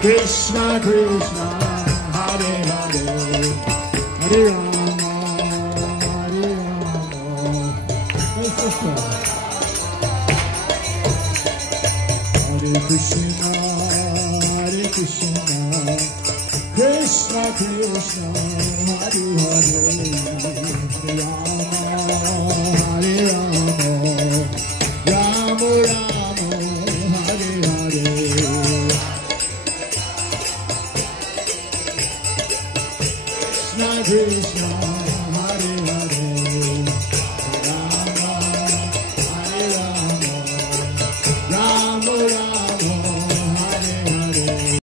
Krishna Krishna, Hare Hare, Hare Rama, Hare Rama. Hey sister. Hare Krishna, Krishna Krishna, Hare Hare, Hare Rama.